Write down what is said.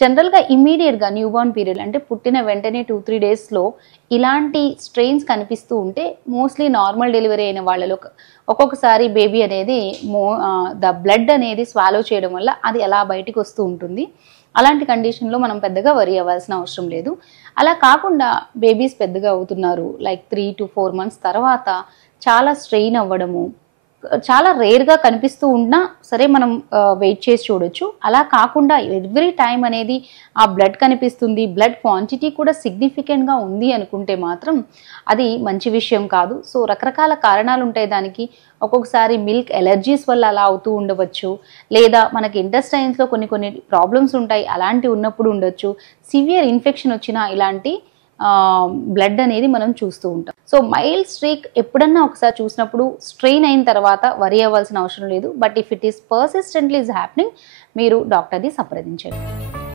జనరల్‌గా ఇమ్మీడియేట్‌గా newborn period అంటే పుట్టిన వెంటనే 2, 3 డేస్‌లో ఇలాంటి స్ట్రెయిన్స్ కనిపిస్తూ ఉంటే మోస్ట్‌లీ నార్మల్ డెలివరీ అయిన వాళ్ళలో ఒక్కొక్కసారి బేబీ అనేది ద బ్లడ్ అనేది స్వాలో చేయడం వల్ల అది అలా బయటికొస్తూ ఉంటుంది. అలాంటి కండిషన్‌లో మనం పెద్దగా వరీ అవ్వాల్సిన అవసరం లేదు. అలా కాకుండా బేబీస్ పెద్దగా అవుతున్నారు. లైక్ 3-4 మంత్స్ తర్వాత చాలా స్ట్రెయిన్ అవ్వడము, చాలా రేర్‌గా కనిపిస్తూ ఉన్నా సరే మనం వెయిట్ చేసి చూడొచ్చు. అలా కాకుండా ఎవ్రీ టైమ్ అనేది ఆ బ్లడ్ కనిపిస్తుంది, బ్లడ్ క్వాంటిటీ కూడా సిగ్నిఫికెంట్‌గా ఉంది అనుకుంటే మాత్రం అది మంచి విషయం కాదు. సో, రకరకాల కారణాలుంటాయి దానికి. ఒక్కొక్కసారి మిల్క్ అలెర్జీస్ వల్ల అలా అవుతూ ఉండవచ్చు. లేదా మనకి ఇంటెస్టైన్స్‌లో కొన్ని కొన్ని ప్రాబ్లమ్స్ ఉంటాయి. అలాంటివి ఉన్నప్పుడు ఉండొచ్చు. సివియర్ ఇన్ఫెక్షన్ వచ్చినా ఇలాంటి బ్లడ్ అనేది మనం చూస్తూ ఉంటాం. సో, మైల్డ్ స్ట్రీక్ ఎప్పుడన్నా ఒకసారి చూసినప్పుడు స్ట్రెయిన్ అయిన తర్వాత వరీ అవ్వాల్సిన అవసరం లేదు. But if it is persistently happening మీరు డాక్టర్‌ని సంప్రదించండి.